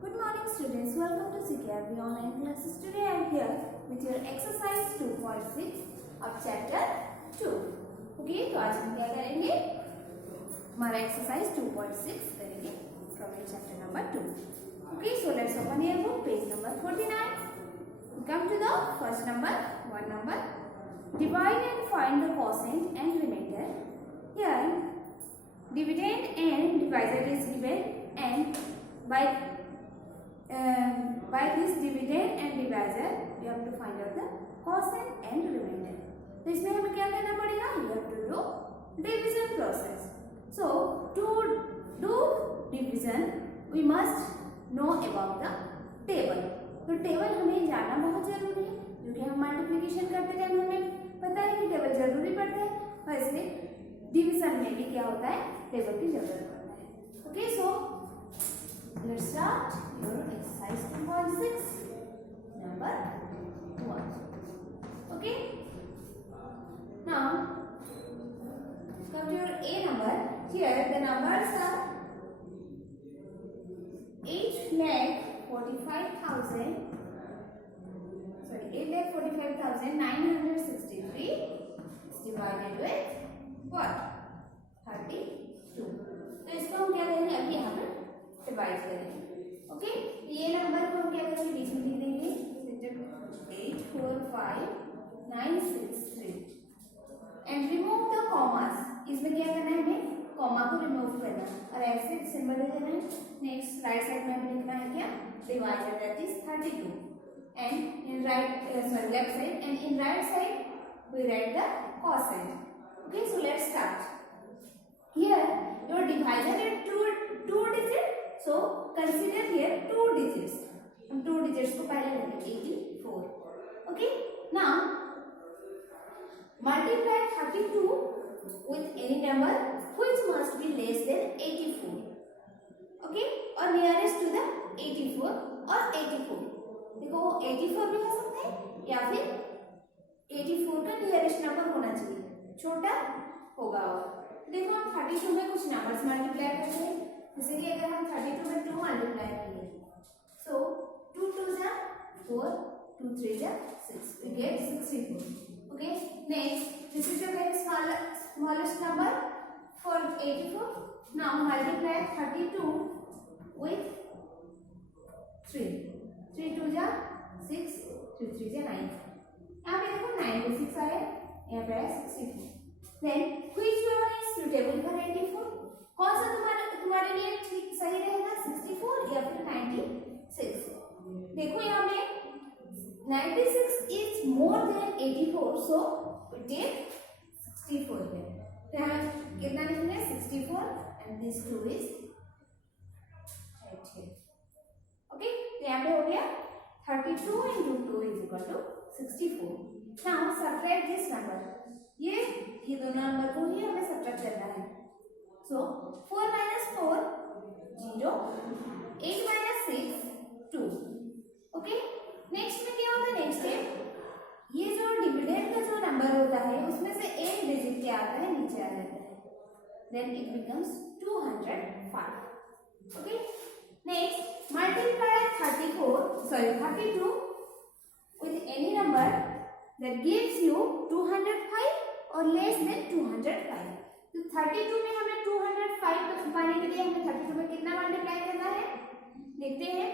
Good morning students, welcome to CKRB online classes. Today I am here with your exercise 2.6 of chapter 2. Okay, तो आज हम क्या करेंगे? हमारा exercise 2.6 करेंगे from chapter number 2. Okay, so let's open your book, page number 49. We come to the first number, one number. Divide and find the quotient and remainder. Here, dividend and divisor is given, and by this dividend and divisor we have to find out the quotient and remainder. तो इसमें हमें क्या करना पड़ेगा? You have to do division process. So to do division we must know about the table. तो टेबल हमें जानना बहुत जरूरी है, क्योंकि हम मल्टीप्लिकेशन करते टाइम हमें पता है कि टेबल जरूरी पड़ता है, और इसलिए डिवीजन में भी क्या होता है, टेबल की जरूरत पड़ता है. Okay, so let's start your exercise 2.6 number 1. Okay, now come to your A number. Here the numbers are 8,45,963 is divided with what? 32. तो इसको हम क्या करेंगे, अभी यहाँ पर डिवाइड करेंगे. ओके, ये नंबर को हम क्या करेंगे, बीच में लिख देंगे 845,963 एंड रिमूव द कॉमास. इसमें क्या करना है, हमें कॉमा को रिमूव करना है और ऐसे सिंबल दे देना है. नेक्स्ट राइट साइड में हमें लिखना है क्या, divider, that is 32, and in right left side and in right side we write the quotient. Okay, so let's start. Here your divider is two digit, so consider here two digits. हम two digits को पहले लेंगे 84. Okay, now multiply 32 with any number which must be less than 84. Okay, और nearest to the 84 और 84. देखो 84 भी हो सकता है या फिर 84 का नियरेस्ट नंबर होना चाहिए, छोटा होगा. और देखो हम 32 में कुछ नंबर्स मल्टीप्लाई करते हैं. जैसे कि अगर हम 32 में 2 मल्टीप्लाई किए, सो 2 2 जा 4, 2 3 जा 6, we get 64. Okay, next this is your very smallest number for 84. Now multiply 32 with 3. 3 2 जा 6, 3 3 जा 9. यहाँ पे देखो 9 को 6 आया, यहाँ पे आया 64. Then which one is suitable for 84? कौन सा तुम्हारे लिए ठीक सही रहेगा, 64 या फिर 96? देखो यहाँ में 96 is more than 84, so we take 64 here. तो यहाँ कितना लिखेंगे, 64, and this 2 is right here. Okay, तो यहाँ पे हो गया 32 into 2 is equal to 64. Now subtract this number. ये दोनों नंबर को ही हमें सब्ट्रैक्ट करना है. So 4 minus 4 0, 8 minus 6 2. Okay, नेक्स्ट में क्या होता है, नेक्स्ट स्टेप, ये जो डिविडेंड का जो नंबर होता है उसमें से एक डिजिट क्या आता है, नीचे आ जाता है. Then it becomes 205. Okay, next multiply 32 with any number that gives you 205 और लेस देन 205. तो 32 में हमें 205 को छुपाने के लिए हमें 32 में कितना मल्टीप्लाई करना है, देखते हैं.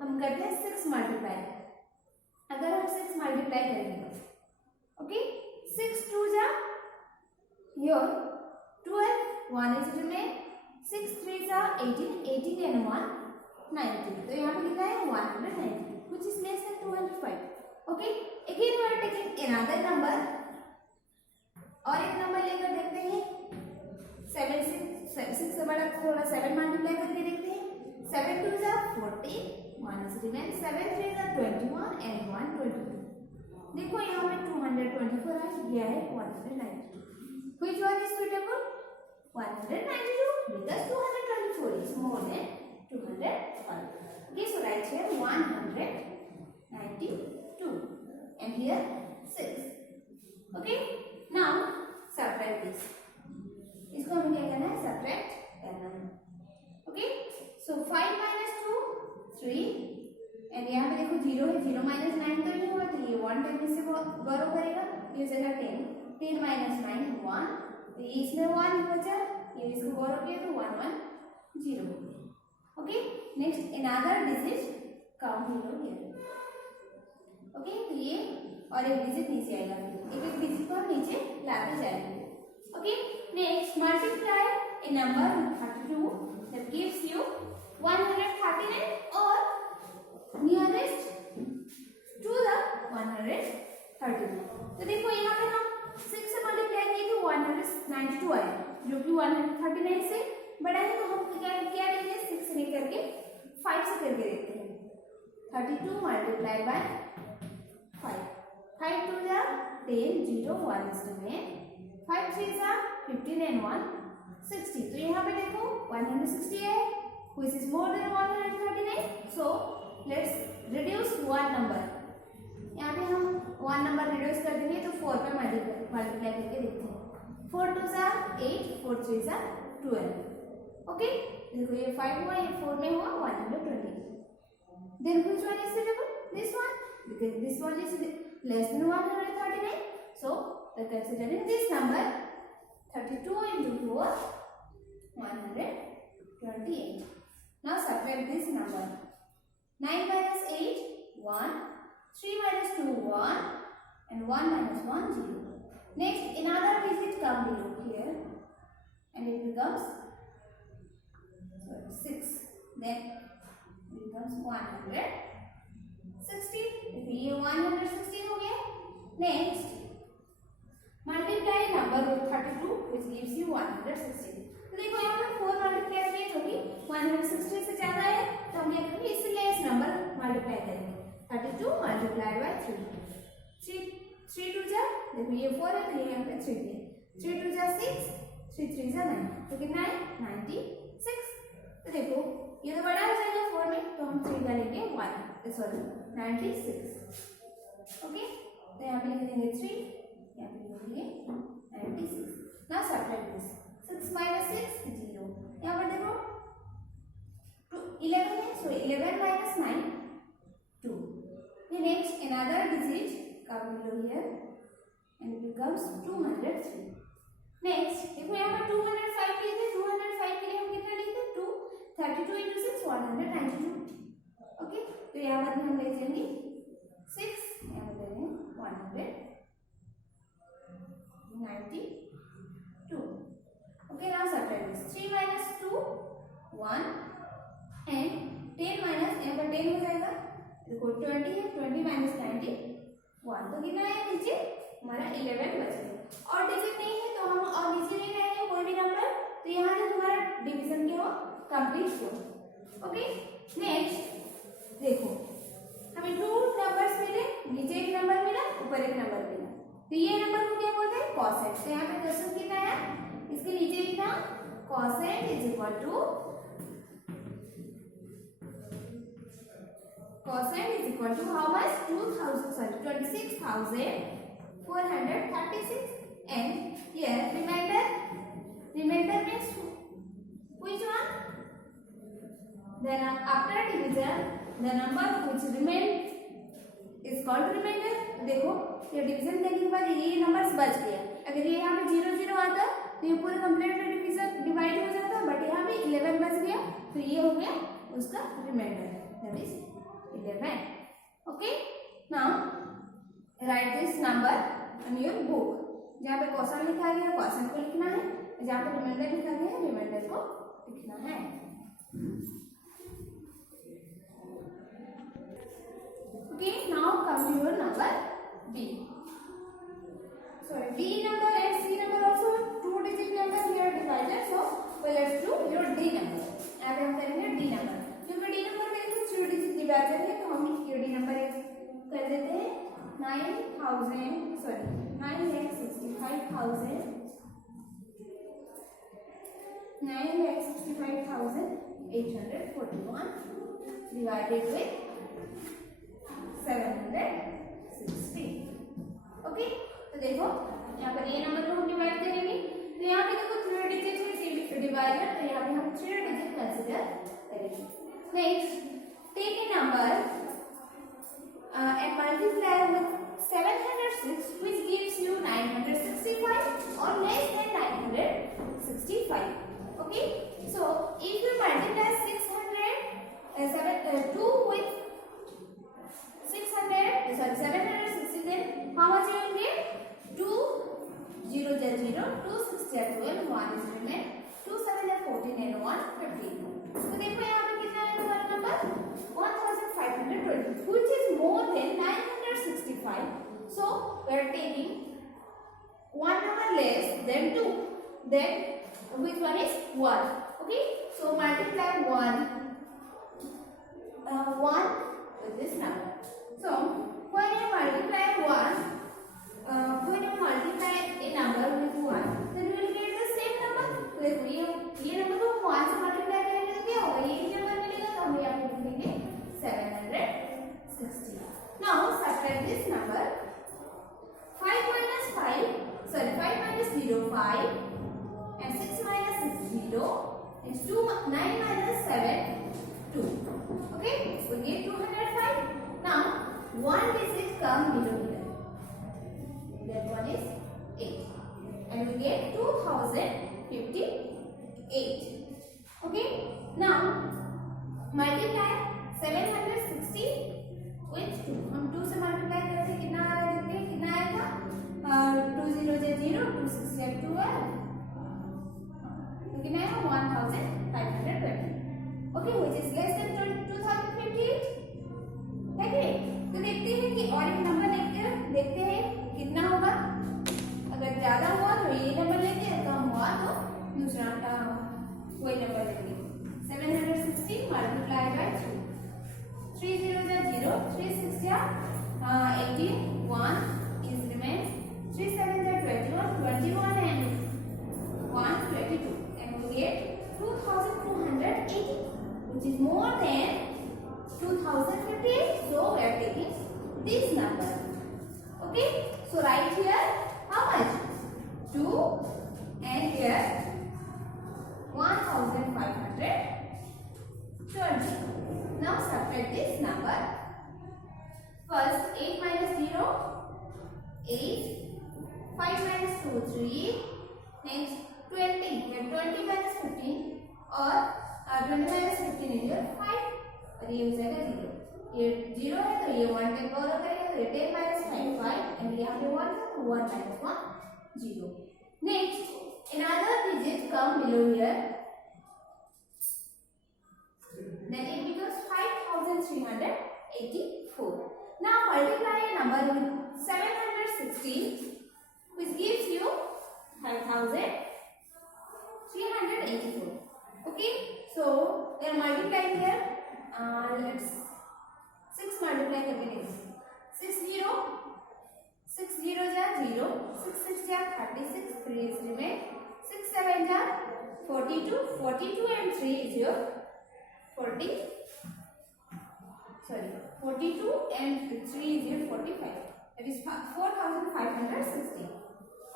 हम करते हैं 6 मल्टीप्लाई. अगर हम 6 मल्टीप्लाई करेंगे, ओके, 6 2 जा योर 12, 1 is remain, 6 3 जा 18, 18 and 1 19. तो यहाँ पे लिखा है 190, which is less than 205. Okay, again we are taking another number और एक नंबर लेकर देखते हैं. 7 से बड़ा थोड़ा 7 मल्टीप्लाई करके देखते हैं. 7 2 जा 40, 1 is remain, 7 3 जा 21 and 1 22. देखो यहाँ में 224 आ गया है 192. Which one is suitable? 192, because 224 is more than 205. Okay, so write here 192 and here 6. Okay, now subtract this. इसको हमें क्या करना है, सब्ट्रैक्ट करना है. ओके, सो 5 minus 2 जीरो है, जीरो माइनस नाइन तो नहीं हुआ, तो ये 1 टाइम इससे बोरो करेगा, ये जगह 10, 10 माइनस 9 1, तो ये इसमें 1 बचा, ये इसको बोरो किया तो 1 1 0। Okay, next another digit count below here. Okay, तो ये और एक डिजिट नीचे आएगा, एक एक डिजिट को हम नीचे लाते जाएंगे। Okay, next multiply a number 32 that gives you 139 or nearest to the 132। तो देखो यहाँ पे हम 6 से मल्टीप्लाई किए तो 192 आया, जो कि 139 से बड़ा है, तो हम क्या देखते हैं, 6 से नहीं करके 5 से करके देखते हैं। 32 मल्टीप्लाई बाय 5, 5 2 जा 10, 0 1 is to में, 5 3 जा 15 and 1 60। तो यहाँ पे देखो 160 है, which is more than 139, so let's reduce one number। यहाँ पे हम 1 नंबर रिड्यूस कर देंगे तो 4 पे मल्टीप्लाई करके देखते हैं। 4 2 जा 8, 4 3 जा 12। ओके, देखो ये 5 हुआ, ये 4 में हुआ 120। Then which one is suitable? This one, because this one is less than 139, so we are considering this number 32 into 4, 128. Now subtract this number. 9 minus 8, 1. 3 minus 2, 1. And 1 minus 1, 0. Next, another digit come below here. And it becomes 6. Then it becomes 160. ये 116 हो गया। Next, multiply number with 32 which gives you 116। तो देखो यहाँ पर 4 मल्टीप्लाई किए जो कि 160 से ज्यादा है, तो हम क्या करेंगे, इससे लेस नंबर मल्टीप्लाई करेंगे। 32 मल्टीप्लाइड बाय 3, 3 2 जा, देखो ये 4 है तो ये यहाँ पे 3 है, 3 2 जा 6, 3 3 जा 9, तो कितना है 96। तो देखो ये तो बड़ा हो जाएगा 4 में, तो हम 3 का लेंगे 1, सॉरी 96। ओके, तो यहाँ पे लिख देंगे 3, यहाँ पे लिखेंगे 96। नाउ सब्ट्रैक्ट दिस, 6 minus 6 0। यहाँ पर देखो 11 है, सो 11 minus 9 2। Then next another digit come below here and it becomes 203। Next देखो यहाँ पर 205 लिए थे, 205 के लिए हम कितना लिखते हैं 2, 32 into 6 192। ओके, तो यहाँ पर हम ले लेंगे 6, यहाँ पर ले लेंगे 192। Okay, now subtract this, 3 minus 2 1 and 10 minus, यहाँ पर 10 हो जाएगा, देखो 20 है, 20 minus 90 1, तो कितना है नीचे हमारा 11 बचेगा। और डिजिट नहीं है तो हम और नीचे नहीं लाएंगे कोई भी नंबर, तो यहाँ से हमारा डिवीजन क्या हो, कंप्लीट हो। ओके, नेक्स्ट देखो हमें 2 नंबर्स मिले, नीचे एक नंबर मिला, ऊपर एक नंबर मिला, तो ये नंबर को क्या बोलते हैं, कॉसेट। तो यहाँ पे क्वेश्चन कितना है, इसके नीचे लिखना quotient is equal to, cosine is equal to how much, 26,436, and here remainder means which one, then after division the number which remain is called remainder। देखो ये डिवीजन करने के बाद ये नंबर्स बच गया, अगर ये यहाँ पे 0 0 आता तो ये पूरा कंप्लीट डिवीजन डिवाइड हो जाता, बट यहाँ पे 11 बच गया, तो ये हो गया उसका reminder, that is 11। Okay, now write this number in your book. जहाँ पे क्वेश्चन लिखा गया क्वेश्चन को लिखना है, जहाँ पे रिमाइंडर लिखा गया रिमाइंडर को लिखना है। Okay, now come to your number b. Sorry, B number and C number also 2 digit number here divided, so let's do your D number। अब हम करेंगे D number, क्योंकि D number में तो 3 digit डिवाइडेड है, तो हम ये D number कर देते हैं 9,65,841 divided with 760। ओके, तो देखो यहाँ पर ये नंबर को हम डिवाइड करेंगे, तो यहाँ पे देखो 3 डिजिट है डिवाइडर, तो यहाँ पे हम 3 डिजिट कंसीडर करेंगे। Next take a number which is more than 965. So we are taking one number less than 2. Then which one is 1? Okay. So multiply 1 with this number. So when you multiply when you multiply a number with 1, then you will get the same number. तो देखो ये नंबर को 1 से मल्टीप्लाई करेंगे तो क्या होगा, ये नंबर मिलेगा, तो हम यहाँ पे लिखेंगे 760. Now subtract this number. 5 minus 0, 5, and 6 minus 6, 0, and 9 minus 7, 2. Okay, we get 205. Now one digit come below here. That one is 8, and we get 2058. Okay, now multiply 760 with 2. हम 2 से मल्टीप्लाई करते कितना आ रहा है, देखते हैं कितना आएगा. 2 0 से 0, 2 6 से 12, तो कितना आएगा 1520. Okay, which is less than 2058. है कि नहीं? तो देखते हैं कि और एक नंबर देखते हैं कितना होगा. अगर ज्यादा हुआ तो ये नंबर लेंगे, कम हुआ तो दूसरा वही नंबर लेंगे. 760 मल्टीप्लाई बाय 2. 3 0 जा 0, 3 6 जा 18, 1 is remains. 3 7 जा 21, 21 and 1 22, and we get 2280, which is more than 2058. So we are taking this number. Okay, so write here how much, 2, and here 1520. Now subtract this number. First 8 minus 0, 8, 5 minus 2, 3, next 20, here 20 minus 15, or 20 minus 15 is your 5, और ये हो जाएगा 0. ये 0 है तो ये 1 टेक और करेंगे तो ये 10 minus 5, 5, and यहाँ पे 1 है तो 1 minus 1, 0. Next, another digit come below here. Then it becomes 5384. Now multiply a number with 716, which gives you 5384. Okay, so we are multiplying here. Let's 6 multiply करके देखते. 6 0, 6 0 जा 0, 6 6 जा 36, 3 is remain. 6 7 जा 42, 42 and 3 is your 42 and 3 is your 45. That is 4560.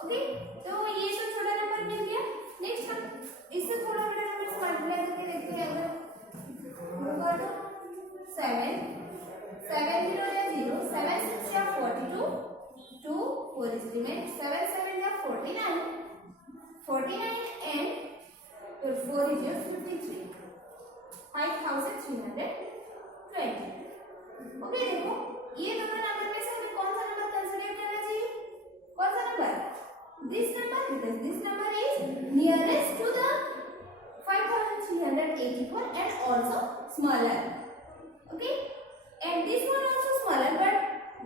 Okay, तो ये सब छोटा नंबर मिल गया. नेक्स्ट हम इससे थोड़ा बड़ा नंबर से मल्टीप्लाई करके देखते हैं. अगर 7 7 0 या 0, 7 6 या 42, 2 4 is remain. 7 7 या 49, 49 and 4 is your 53. 5320. ओके, देखो ये दोनों नंबर में से हमें कौन सा नंबर कंसीडर करना चाहिए? कौन सा number? This number, because this number is nearest to the 5384 and also smaller. Okay, and this one also smaller, but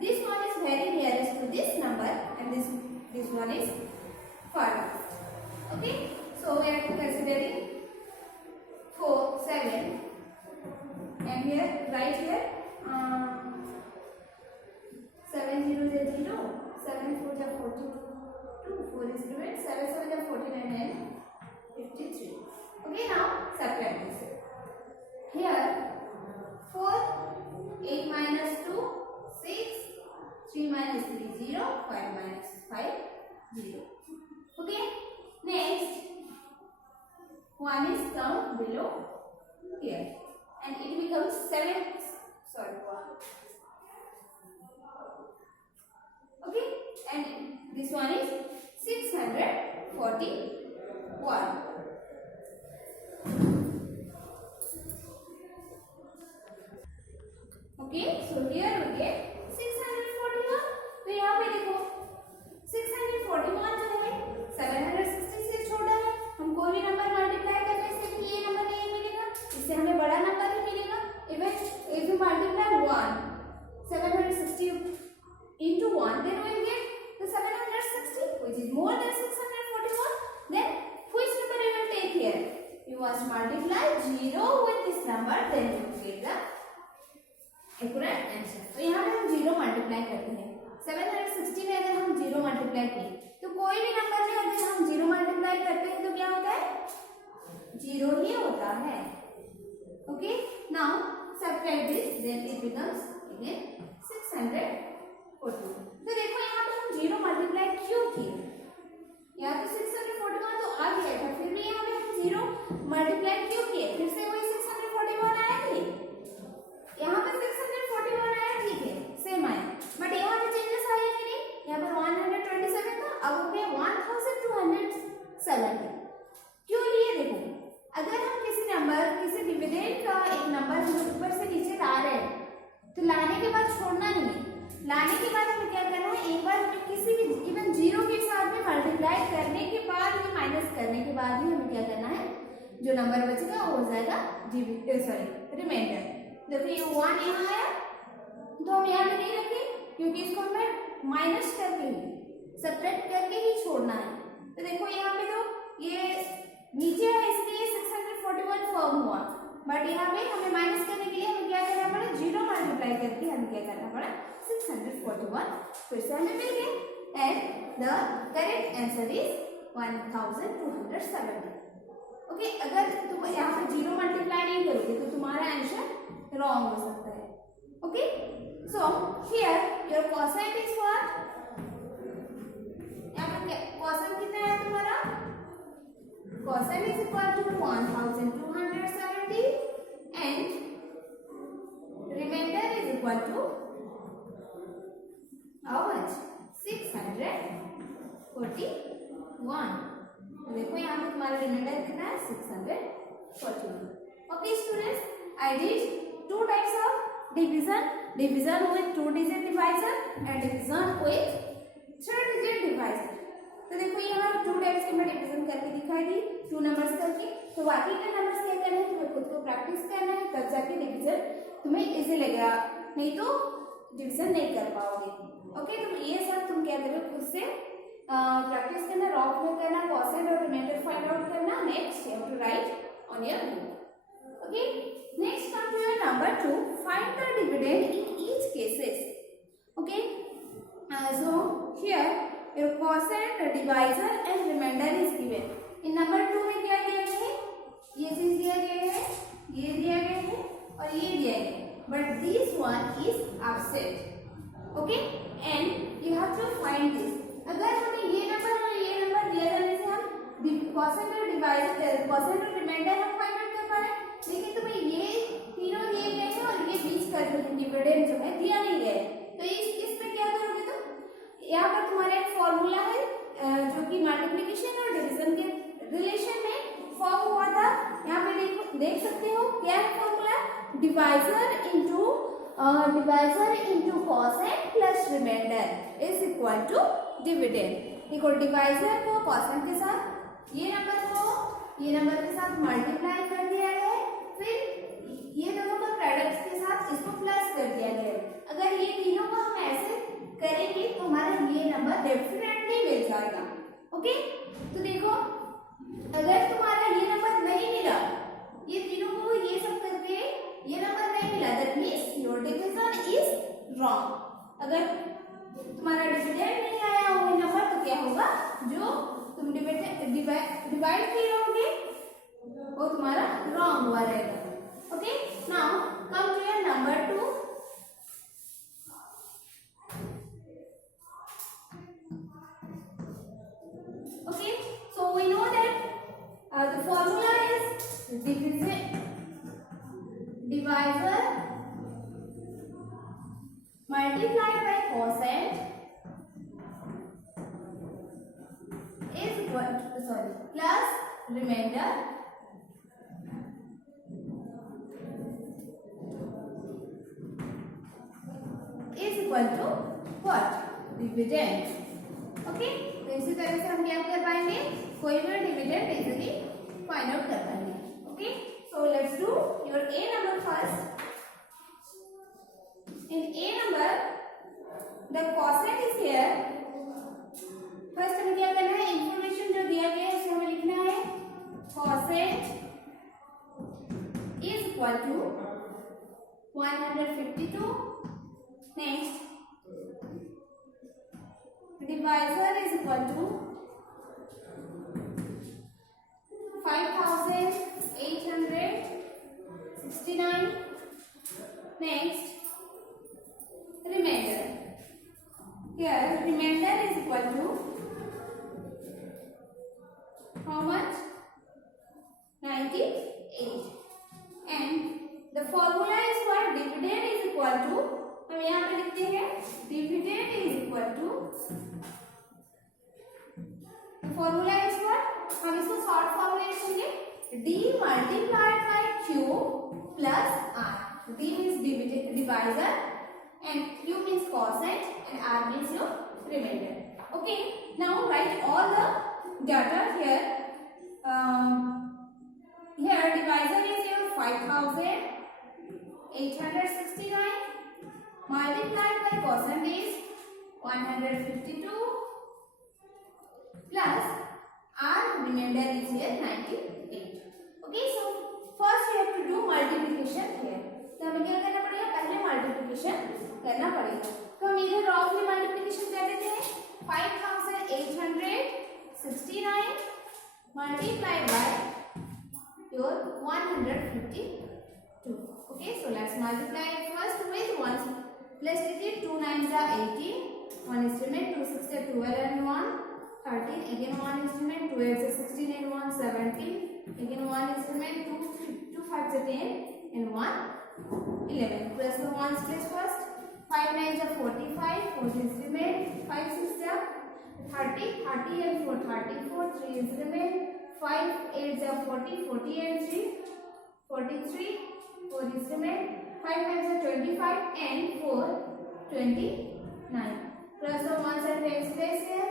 this one is very nearest to this number, and this one is further. Okay, so we are considering 4 7, and here right here 7 0 is 0, 7 4 is 42, 4 is remain, 7 7 is 49 and 53. Okay, now subtract this. Here 4, 8 minus 2, 6, 3 minus 3 0, 5 minus 5 0. Okay, next one is down below here, and it becomes 7. Sorry. Okay, and this one is 641. Okay, so here we get 641. तो यहाँ पे देखो 641 जो है 760 से छोटा है. हम कोई भी नंबर मल्टीप्लाई करने से ये नंबर नहीं मिलेगा, इससे हमें बड़ा नंबर ही मिलेगा. इवन if you multiply 1 मल्टीप्लाई करते हैं। 760 में अगर हम 0 मल्टीप्लाई करें तो कोई भी नंबर में अगर हम 0 मल्टीप्लाई करते हैं तो क्या होता है, 0 ही होता है। Okay, now subtract this, then it becomes again 640। तो देखो यहाँ पे हम 0 मल्टीप्लाई क्यों किए, यहाँ पे 641 तो आ गया था, फिर भी यहाँ पे हम 0 मल्टीप्लाई क्यों किए, फिर से वही 641 आया थे, यहाँ पे 641 आया, ठीक है सेम आया, बट यहाँ पे चेंजेस आए कि नहीं, यहाँ पर 127 था, अब हो गया 1270। क्यों लिए, देखो अगर हम किसी नंबर, किसी डिविडेंड का एक नंबर हम ऊपर से नीचे ला रहे हैं तो लाने के बाद छोड़ना नहीं है, लाने के बाद हमें क्या करना है, एक बार हमें किसी भी इवन 0 के साथ में मल्टीप्लाई करने के बाद ही, माइनस करने के बाद ही हमें क्या करना है, जो नंबर बचेगा वो हो जाएगा रिमाइंडर। देखो ये 1 यहाँ आया तो हम यहाँ पे नहीं रखें क्योंकि इसको हमें माइनस करके ही, सब्ट्रैक्ट करके ही छोड़ना है। तो देखो यहाँ पे तो ये नीचे है इसलिए 641 फॉर्म हुआ, बट यहाँ पे हमें माइनस करने के लिए हमें क्या करना पड़ा, 0 मल्टीप्लाई करके हमें क्या करना पड़ा, 641 फिर से हमें मिल गए, and the correct answer is 1270। ओके, अगर तुम यहाँ पर 0 मल्टीप्लाई नहीं करोगे तो तुम्हारा आंसर रॉन्ग हो सकता है। Okay, so here your cosine is what, यहाँ पर कोसाइन कितना है तुम्हारा, cosine is equal to 1270 and reminder is equal to how much, 641। देखो यहाँ पे तुम्हारा रिमाइंडर कितना है, 641। Okay students, I did 2 types of division, division with 2 digit divisor and division with 3 digit divisor. तो देखो यहाँ 2 टाइप्स के मैं डिवीजन करके दिखाई दी, 2 नंबर्स करके, तो बाकी के नंबर्स क्या करना है, तुम्हें खुद को प्रैक्टिस करना है, तब जाके डिवीजन तुम्हें इजी लगेगा, नहीं तो डिवीजन नहीं कर पाओगे। ओके, तो ये सब तुम क्या करो, खुद से प्रैक्टिस करना, रॉक में करना, कोसाइन और रिमाइंडर फाइंड आउट करना, next you have to write on your book. Okay, next come to your number 2, find the dividend in each cases. Okay, so here your quotient, divisor and remainder is given. in number 2 में क्या दिया गया है, ये चीज दिया गया है, ये दिया गया है और ये दिया गया है, but this one is absent. Okay, and you have to find this. अगर हमें ये नंबर और ये नंबर दिया जाने से हम quotient और divisor, quotient और remainder हम फाइंड आउट कर पा रहे हैं, लेकिन तुम्हें ये तीनों दिए गए हैं और ये बीच का जो डिविडेंड जो है दिया नहीं गया है, तो इसमें क्या करोगे तुम, यहाँ पर तुम्हारा एक फॉर्मूला है जो कि मल्टीप्लिकेशन और डिवीजन के रिलेशन में फॉर्म हुआ था, यहाँ पे देख सकते हो क्या है formula, divisor into cosine plus reminder is equal to dividend. देखो डिवाइजर को कोसाइन के साथ, ये नंबर के साथ मल्टीप्लाई कर दिया गया है, फिर ये दोनों का प्रोडक्ट के साथ इसको प्लस कर दिया गया है। अगर ये तीनों को हम ऐसे करेंगे तो हमारा ये नंबर डेफिनेटली मिल जाएगा। ओके, तो देखो अगर तुम्हारा ये नंबर नहीं मिला, ये तीनों को ये सब करके ये नंबर नहीं मिला, that means your division is wrong. अगर तुम्हारा डिविडेंड नहीं आया वो नंबर तो क्या होगा, जो तुम डिवाइड किए होंगे वो तुम्हारा रॉन्ग हुआ रहेगा। Okay, now come to your number 2। Okay, so we know that the formula is divisor multiplied by quotient is equal to, plus remainder is equal to what, dividend। Okay, तो इसी तरह से हम क्या कर पाएंगे, कोई भी डिविडेंड इजीली फाइंड आउट कर पाएंगे। Okay, so let's do your a number first. In a number the quotient is here. First हमें क्या करना है, इंफॉर्मेशन जो दिया गया है उसे हमें लिखना है, quotient is equal to 152। Next divisor is equal to 5869. Next, remainder. Here remainder is equal to how much? 98. And the formula is what? Dividend is equal to, हम यहाँ पे लिखते हैं dividend is equal to, the formula is what? हम इसको short form में लिखेंगे d multiplied by q plus r. d means divisor and q means quotient and r means your remainder. Okay, now write all the data here. Here divisor is your 5869 multiplied by quotient is 152 plus our remainder is here 98. Okay, so first we have to do multiplication here. तो हमें क्या करना पड़ेगा? पहले मल्टीप्लिकेशन करना पड़ेगा. तो हम इधर रफली मल्टीप्लिकेशन कर देते हैं. 5869 multiplied by your 152. Okay, so let's multiply it first with 1 plus digit. 2 9s are 18. 1 is remain. 2 6 are 12 and 1 13. Again 1 is remain. 2 8 are 16 and 1 17. Again 1 is remain. 2 5 are 10 and 1 11. Plus the 1's place first. 5 9s are 45. 4 is remain. 5 6 are 30. 30 and 4 34. 3 is remain. 5 8s are 40. 40 and 3 43. 4 is remain. 5 times are 25 and 4 29. Plus the 1s and 10's place here.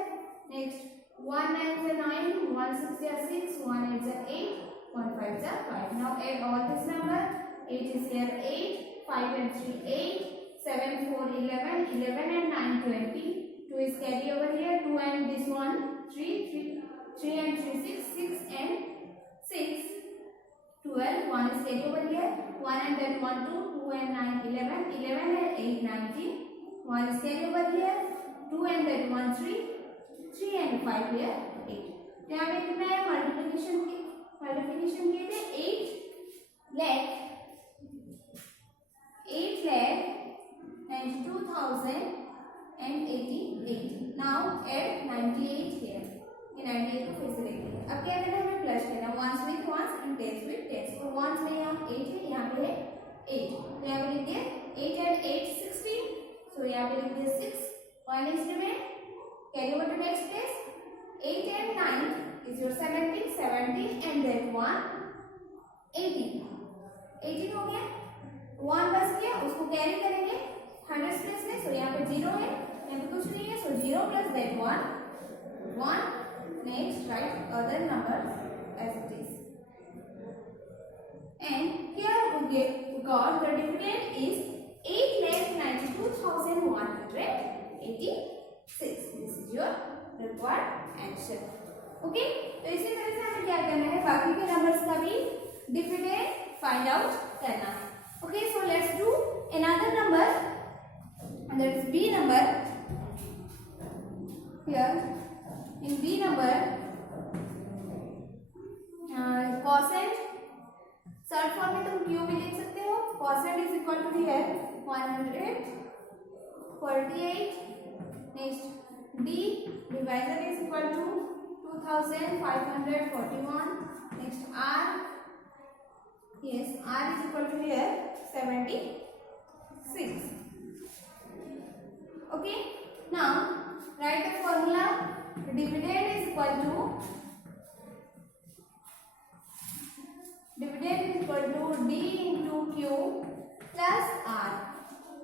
Next 1 9s are 9. 1 6 are 6. 1 8s are 8. 1 5s are 5. Now add all this number. 8 is here 8. 5 and 3 8. 7 4 11. 11 and 9 20. 2 is carry over here. 2 and this one 3 and 3 6. 6 and 6 12. 1 is carry over here. 1 and then 1 2. 2 and 9 11. 11 and 8 19. 1 is carry over here. 2 and then 1 3. 3 and 5 here 8. यहाँ पे कितना है? मल्टीप्लिकेशन किए थे 8 lakh 92,088. Now add 98 here. ये 98 को फिर से लिखते हैं. अब क्या करना है? हमें प्लस करना. ones with ones and tens with tens. तो ones में यहाँ 8 है, यहाँ पे है 8. तो यहाँ पे लिख दिए 8 and 8 16. So यहाँ पे लिख दिए 6. 1 is remain. Carry over to next place. 8 and 9 is your 17. 17 and then 1 18. 18 हो गया. 1 बच गया, उसको कैरी करेंगे 100 प्लेस में. सो यहाँ पे 0 है, यहाँ पे कुछ नहीं है. सो 0 plus that 1. Next write other number as it is. And here we got the dividend is 8,92,186. This is your required answer. Okay, तो इसी तरह से हमें क्या करना है? बाकी के नंबर्स का भी डिविडेंड फाइंड आउट करना है. Okay, so let's do another number, and that is B number. Here in B number, quotient short form में तुम Q भी लिख सकते हो. quotient is equal to here 148. Next D divisor is equal to 2541. Next R, yes, R is equal to here 76. Okay, now write the formula. Dividend is equal to D into Q plus R.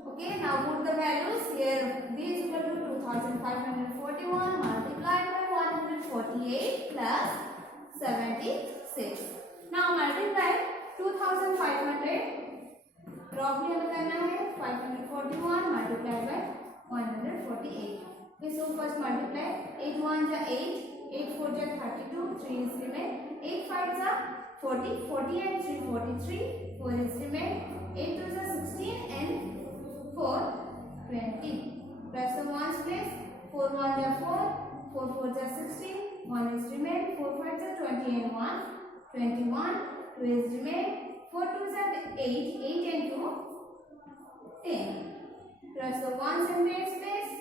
Okay, now put the values here. D is equal to 2541 multiplied by 148 plus 76. Now multiply 2500. roughly हमें करना है 541 multiplied by 148. Okay, so first multiply. 8 1s are 8. 8 4s are 32. 3 is remain. 8 5s are 40. 40 and 3 43. 4 is remain. 8 2s are 16 and 4 20. Plus the 1s place. 4 1s are 4. 4 4 जा 16, 1 is remain, 4 5 जा 20 and 1, 21, 2 is remain, 4 2 जा 8, 8 and 2, 10. Plus the 1s in their space,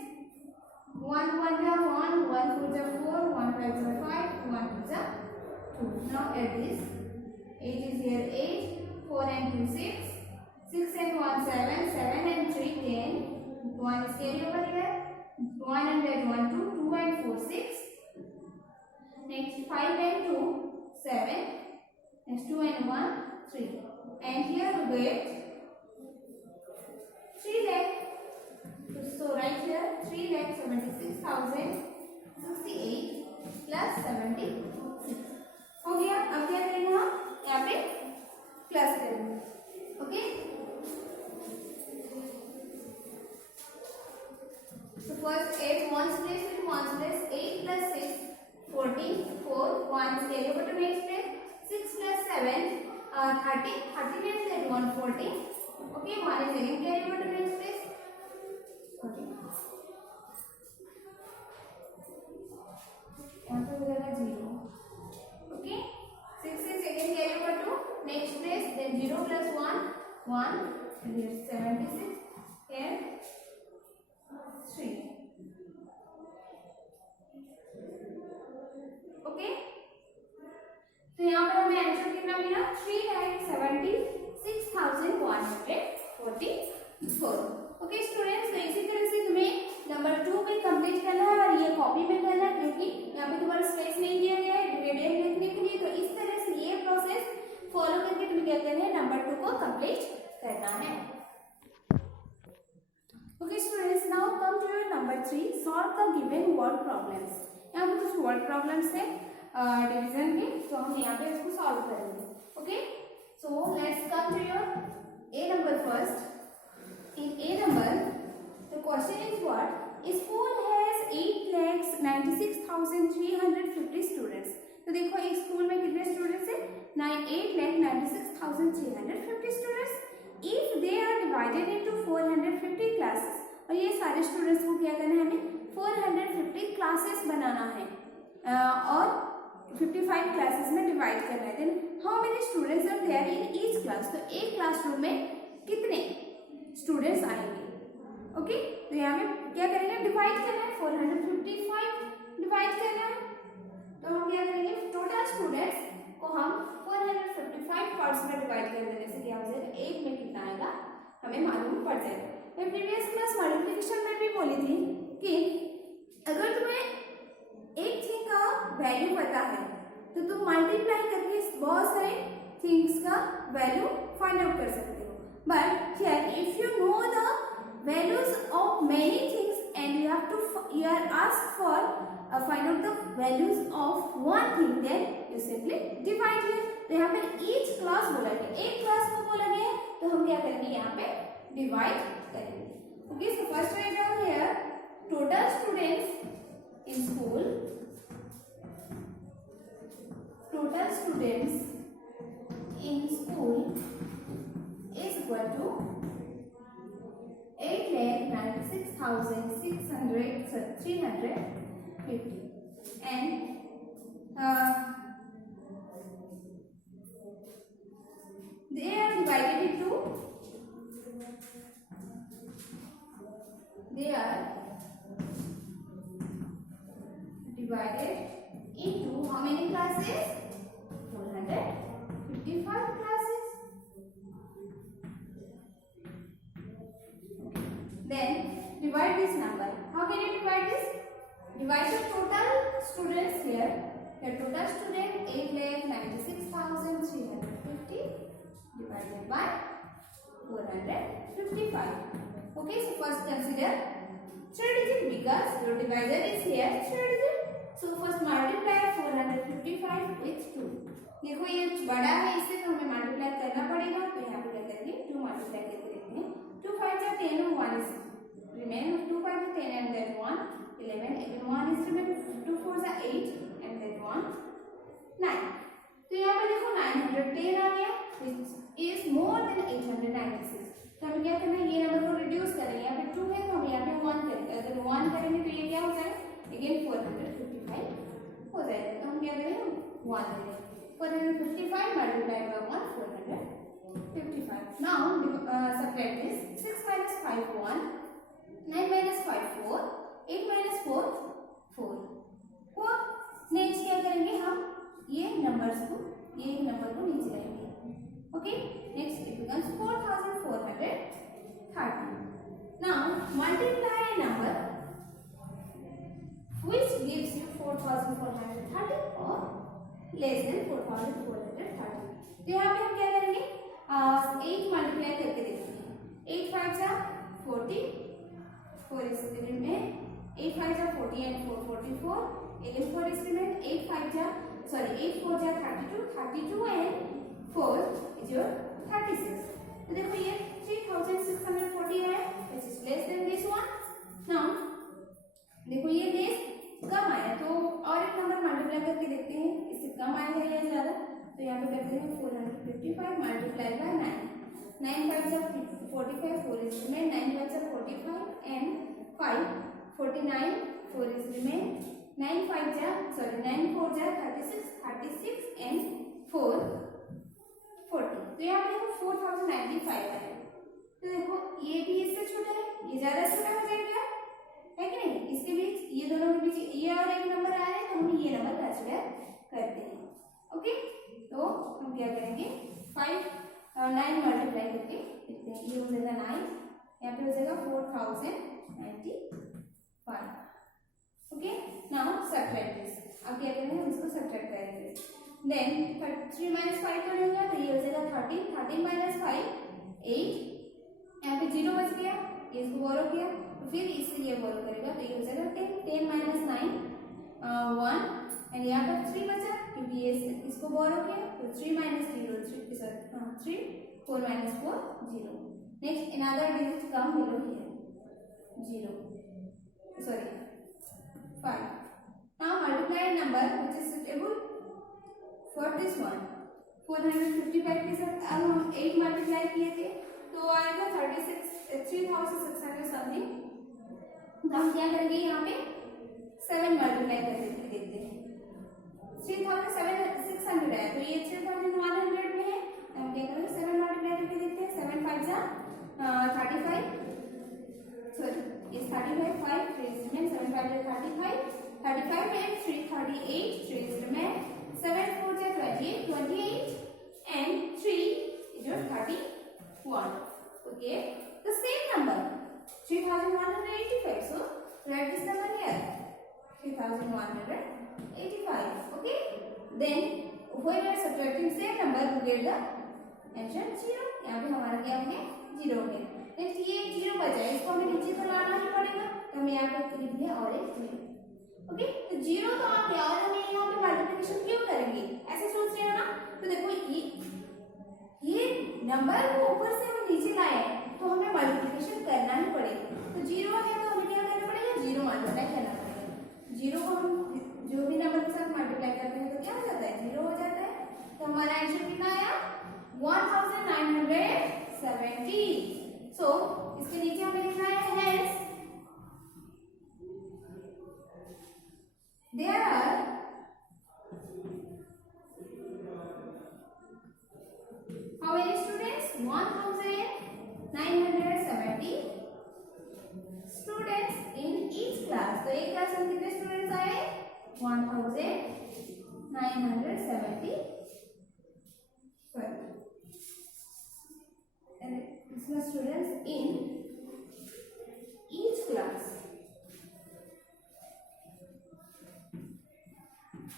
1 1 जा 1, 1 4 जा 4, 1 5 जा 5, 1 2 जा 2. Now add this. 8 is here 8, 4 and 2 6, 6 and 1 7, 7 and 3 10, 1 is carry over here, 1 and 1 2, 2 and 4 6, next 5 and 2 7, next 2 and 1 3, and here we get 3 lakh. So right here 3,76,068 plus 76 हो गया. अब क्या करेंगे हम यहाँ पे प्लस करेंगे. Okay, so first 8 ones place with ones place, 8 plus 6 14, 4 1 carry over to next place, 6 plus 7 30, 30 next and 1 40. Okay, 1 is again carry over to next place. Okay, यहाँ पे हो जाएगा 0. Okay, 6 is again carry over to next place, then 0 plus 1 1, and here 76, here 3. ओके, तो यहाँ पर हमें आंसर कितना मिला? 3,76,144. ओके स्टूडेंट्स, तो इसी तरह से तुम्हें नंबर 2 में कंप्लीट करना है और ये कॉपी में करना है, क्योंकि यहाँ पे तुम्हारा स्पेस नहीं दिया गया है डिविडेंड लिखने के लिए. तो इस तरह से ये प्रोसेस फॉलो करके तुम्हें क्या करना है, नंबर 2 को कंप्लीट करना है. Okay students, now come to your number 3, solve the given word problems. यहाँ पे कुछ वर्ड प्रॉब्लम्स है डिवीजन के, तो हम यहाँ पे इसको सॉल्व करेंगे. Okay, so let's come to your a number first. In a number the question is what? School has 8,96,350 students. तो देखो एक स्कूल में कितने स्टूडेंट्स है? 8,96,350 students. If they are divided into 450 classes, और ये सारे स्टूडेंट्स को क्या करना है, हमें 450 क्लासेस बनाना है और 55 क्लासेस में डिवाइड करना है. Then how many students are there in each class? तो एक क्लासरूम में कितने स्टूडेंट्स आएंगे? ओके, तो यहाँ पे क्या करेंगे, डिवाइड करना है. 455 डिवाइड करना है, तो हम क्या करेंगे, टोटल स्टूडेंट्स को हम 455 पार्ट्स में डिवाइड कर देने से क्या हो जाएगा, एक में कितना आएगा हमें मालूम पड़ जाएगा. मैं प्रीवियस क्लास मल्टीप्लिकेशन में भी बोली थी कि अगर तुम्हें एक थिंग का वैल्यू पता है तो तुम मल्टीप्लाई करके बहुत सारे थिंग्स का वैल्यू फाइंड आउट कर सकते हो. But here if you know the values of many things and you are asked for find out the values of one thing, then you simply divide here. तो यहाँ पे each class बोला गया, एक क्लास को बोला गया है, तो हम क्या करेंगे, यहाँ पे डिवाइड करेंगे. Okay, so first write down here total students in school. Total students in school is equal to 8,96,350, and they are divided into how many classes? 455 classes. Then divide this number. How can you divide this? Divide the total students here. The total student 8,96,350 divided by 455. Okay, so first consider 3 digit because your divisor is here 3 digit. So first multiply 455 with 2. देखो ये बड़ा है, इससे तो हमें मल्टीप्लाई करना पड़ेगा, तो यहाँ पे क्या करेंगे 2 मल्टीप्लाई करके देखते हैं. 2 5 जा 10 और 1 is remain. 2 5 जा 10 and that 1 11, again 1 is remain. 2 4 जा 8 and that 1 9. तो यहाँ पे देखो 910 आ गया, which is more than 896. तो हमें क्या करना है, ये नंबर को रिड्यूस करेंगे. यहाँ पे 2 है तो हम यहाँ पे 1 करेंगे. अगर 1 करेंगे तो ये क्या हो जाएगा, अगेन 450. 455 multiplied by 1, 455. Now subtract this. 6 minus 5, 1. 9 minus 5, 4. 8 minus 4, 4. 4. नेक्स्ट क्या करेंगे हम, ये नंबर को नीचे लाएंगे. Okay, next it becomes 4430. Now multiply a number which gives you 4430 or less than 4430. तो यहाँ पे हम क्या करेंगे, 8 मल्टीप्लाई करके देखते हैं. 8 5 जा 40, 4 इस में 8 5 जा 40 and 4 44. again 4 is remain. 8 5 जा 8 4 जा 32 and 4 is your 36. तो देखो ये 3640 है, which is less than this one. Now देखो ये लेस कम आया, तो और एक नंबर मल्टीप्लाई करके देखते हैं इससे कम आएगा या ज्यादा. तो यहाँ पे करते हैं 455 मल्टीप्लाई बाय 9. 9 5 जा 45, 4 is remain. 9 5 जा 45 and 5 49, 4 is remain. 9 4 जा 36 and 4 40. तो यहाँ पे देखो 4095 है. तो देखो ये भी इससे छोटा है, ये ज्यादा छोटा हो जाएगा, है कि नहीं. इसके बीच, ये दोनों के बीच ये और एक नंबर आ रहा है, तो हम ये नंबर कंसीडर करते हैं. ओके, तो हम क्या करेंगे, 9 मल्टीप्लाई करके देखते हैं. ये हो जाएगा 9, यहाँ पे हो जाएगा 4095. Okay, now subtract this. अब क्या करेंगे, हम इसको सब्ट्रैक्ट करेंगे. देन 3 minus 5 करेंगे तो ये हो जाएगा 13. 13 minus 5 8. यहाँ पे 0 बच गया, ये इसको बोरो किया, तो फिर इससे ये बोरो करेगा तो ये हो जाएगा 10. 10 minus 9 1 एंड यहाँ पर 3 बचा क्योंकि ये इसको बोरो किया, तो 3 minus 0 3 4 minus 4 0. Next another digit come below here 0 5. now multiply a number which is suitable for this one. 455 के साथ अब हम 8 मल्टीप्लाई किए थे तो आएगा 3600 समथिंग. तो हम क्या करेंगे, यहाँ पे 7 मल्टीप्लाई करके देखते हैं. 3600 है तो ये 3100 में है, तो हम क्या करेंगे 7 मल्टीप्लाई करके देखते हैं. 7 5 जा 35, सॉरी ये 35, 5 3 remain. 7 5 जा 35 and 3 38, 3 remain. 7 4 जा 28 and 3 is your 31. Okay, the same number 3185. So write this number here 3185. Okay, then when we are subtracting same number we get the answer 0. यहाँ पे हमारा क्या हो गया, 0 हो गया. नेक्स्ट ये 0 बचा है, इसको हमें नीचे तो लाना ही पड़ेगा, तो हम यहाँ पे लिख दिया और एक 0. ओके, तो 0 तो आप याद हमें यहाँ पे मल्टीप्लिकेशन क्यों करेंगे, ऐसे सोच रहे हो ना. तो देखो ये नंबर को ऊपर से हम नीचे लाए हैं तो हमें मल्टीप्लिकेशन करना ही पड़ेगा. तो 0 आ गया तो हमें क्या करना पड़ेगा, 0 मल्टीप्लाई करना पड़ेगा. 0 को हम जो भी नंबर के साथ मल्टीप्लाई करते हैं तो क्या हो जाता है, 0 हो जाता है. तो हमारा आंसर कितना आया, 1970. सो इसके नीचे हमें लिखना है hence there are how many students, 1970 students in each class. तो एक क्लास में कितने स्टूडेंट्स आए, 1970. इसमें students in each class.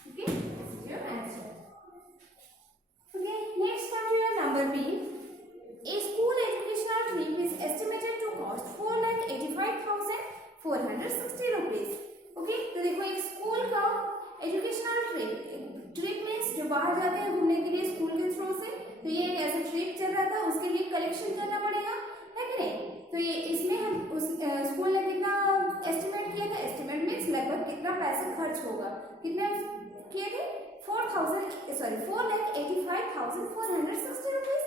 Okay, this is your answer. Okay, next one to your number B. A school educational trip is estimated to cost 4,85,460 rupees. Okay, तो देखो एक स्कूल का एजुकेशनल ट्रिप मीन्स जो बाहर जाते हैं घूमने के लिए स्कूल के थ्रू से, तो ये एक ऐसा ट्रिप चल रहा था, उसके लिए कलेक्शन करना पड़ेगा, है कि नहीं. तो ये इसमें हम उस स्कूल ने कितना एस्टिमेट किया था, एस्टिमेट मीन्स लगभग कितना पैसा खर्च होगा, कितना किए थे, 4,85,460 rupees.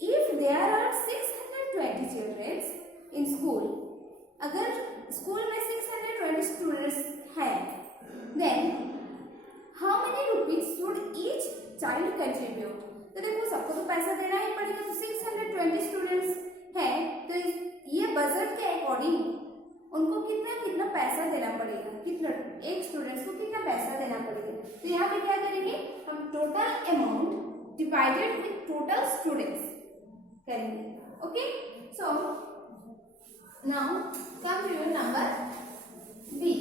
If there are 620 children in school, अगर स्कूल में 620 स्टूडेंट्स हैं, then how many rupees should each child contribute. तो देखो सबको तो पैसा देना ही पड़ेगा, तो 620 स्टूडेंट्स हैं तो ये बजट के अकॉर्डिंग उनको कितना कितना पैसा देना पड़ेगा, कितना एक स्टूडेंट्स को कितना पैसा देना पड़ेगा। तो यहाँ पे क्या करेंगे हम, total amount divided with total students करेंगे। Okay, so now come to your number B.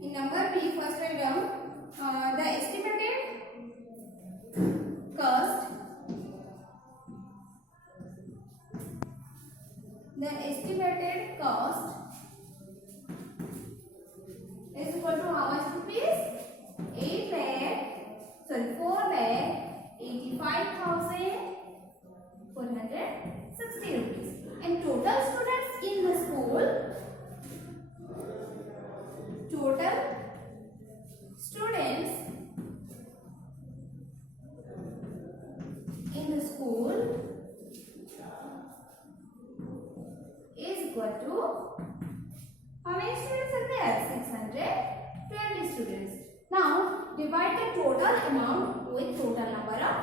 In number B, first write down the estimated cost. The estimated cost is equal to how much rupees? 4,85,460 rupees. And total students in the school. Total students in the school is equal to how many students are there? 620 students. Now divide the total amount with total number of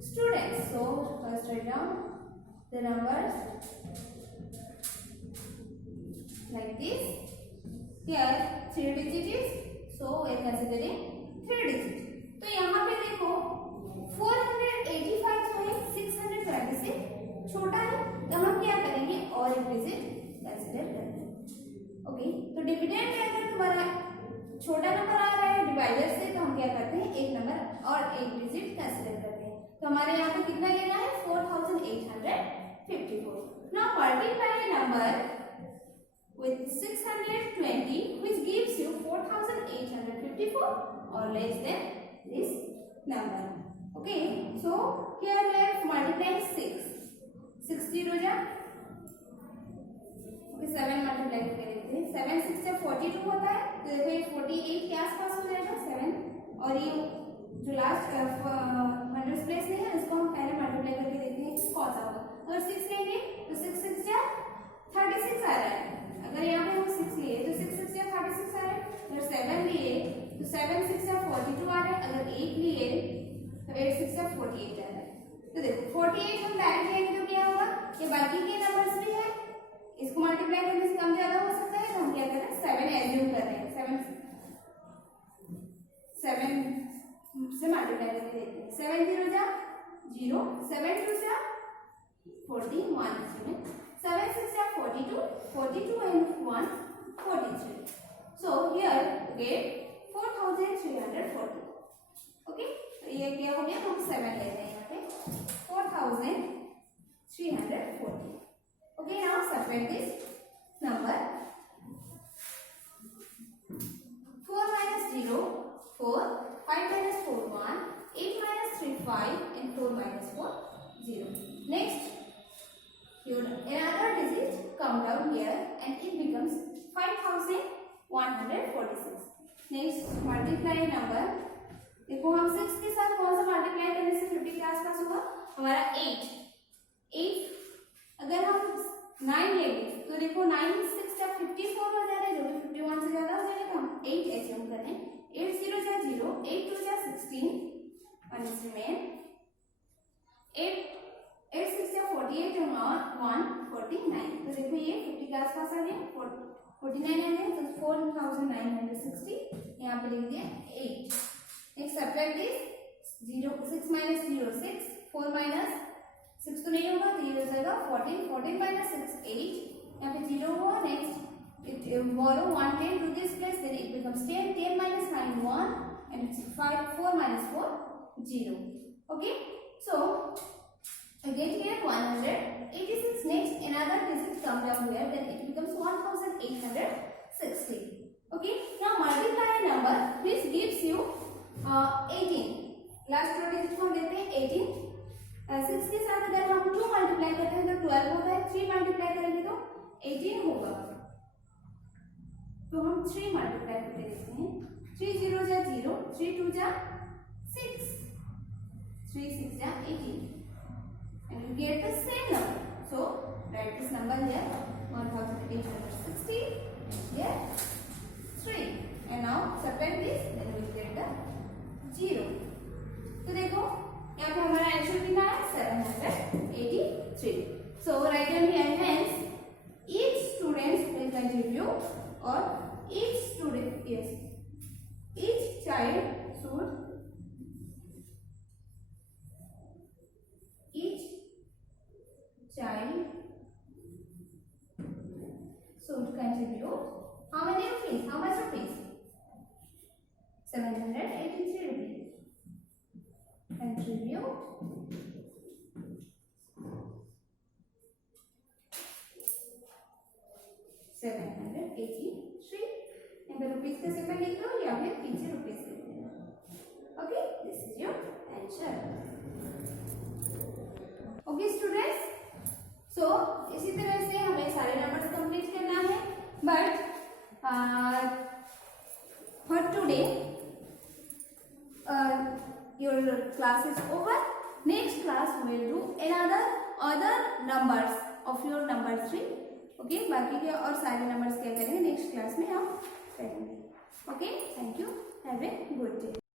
students. So first write down the numbers like this. Here 3 digits is, so we are considering 3 digits. तो यहाँ पे देखो 485 जो है 620 से छोटा है, तो हम क्या करेंगे और एक डिजिट कंसीडर करेंगे। ओके, तो डिविडेंड में अगर तुम्हारा छोटा नंबर आ रहा है डिवाइडर से, तो हम क्या करते हैं एक नंबर और एक डिजिट कंसीडर करते हैं। तो हमारे यहाँ पे कितना लेना है 4854। Now multiply number with 620 which gives you 4854 or less than this number. Okay, so here we have multiplied 6 0 ja, okay 7 multiply करके देखते हैं। 7 6 से 42 होता है, तो देखो ये 48 के आसपास हो जाएगा 7, और ये जो लास्ट 100 प्लेस में है इसको हम पहले मल्टीप्लाई करके देखते हैं कौन सा होगा। अगर 6 लेंगे तो 6 6 जा 36 आ रहा है, अगर यहाँ पे हम 6 लिए तो 6 6 या 36 आ रहा है, अगर 7 लिए तो 7 6 या 42 आ रहा है, अगर 8 लिए तो 8 6 या 48 आ रहा है। तो देखो 48 हम डायरेक्ट लेंगे तो क्या होगा, ये बाकी के नंबर्स भी है, इसको मल्टीप्लाई करने से कम ज्यादा हो सकता है, तो हम क्या कर रहे हैं 7 एज्यूम कर रहे हैं, 7 से मल्टीप्लाई करके देखते हैं। 7 0 जा 0, 7 2 जा 41, 7 6 are 42, 42 and 1 43. So here get 4340. Okay, तो ये क्या हो गया, हम 7 ले रहे हैं यहाँ पे 4340. Okay, now subtract this number. 4 minus 0 4, 5 minus 4 1, 8 minus 3 5 and 4 minus 4 0. Next, another digit come down here and it becomes 5146. Next, multiply number. देखो हम 6 के साथ कौन सा मल्टीप्लाई करने से 50 के आसपास होगा, हमारा 8। अगर हम 9 लेंगे तो देखो 9 6 जा 54 हो जा रहा है, जो कि 51 से ज्यादा हो जाएगा, तो हम 8 एज्यूम कर रहे हैं। 8 0 जा 0, 8 2 जा 16 और इस में 8 6 या 48 और 149। तो देखो ये 50 के आसपास आ गया, 49 आ गया, तो 4960 यहाँ पे लिख दिया 8। नेक्स्ट सब्ट्रैक्ट दिस 6 minus 0 6, 4 minus 6 तो नहीं होगा, तो ये हो जाएगा 14 minus 6 8, यहाँ पे 0 हुआ। Next borrow 1 10 to this place, then it becomes 10 minus 9 1 and 4 minus 4 0. Okay, so again here 186. Next another digit come down here, then it becomes 1860. Okay, now multiply a number which gives you 18. Last row digit को हम लेते हैं 18। 6 के साथ अगर हम 2 मल्टीप्लाई करते हैं तो 12 होता है, 3 मल्टीप्लाई करेंगे तो 18 होगा, तो हम 3 मल्टीप्लाई करके देखते हैं। 3 0 जा 0, 3 2 जा 6, 3 6 जा 18, and you get the same number. So write this number here, 1860, here 3, and now subtract this, then we will get the 0. तो देखो यहाँ पे हमारा आंसर कितना है 783. So write down here, hence each student will contribute, or each student, yes, each child should contribute how many rupees? How much rupees? 783 rupees. Contribute 783. यहाँ pay rupees का सिंबल लिख लो या फिर पीछे रुपीज लिख देना. Okay, this is your answer. Okay students, so इसी तरह से हमें सारे नंबर्स कंप्लीट करना है. But for today your class is over. Next class we will do other numbers of your number 3. ओके, बाकी के और सारे नंबर्स क्या करेंगे नेक्स्ट क्लास में हम करेंगे. Okay, thank you, have a good day.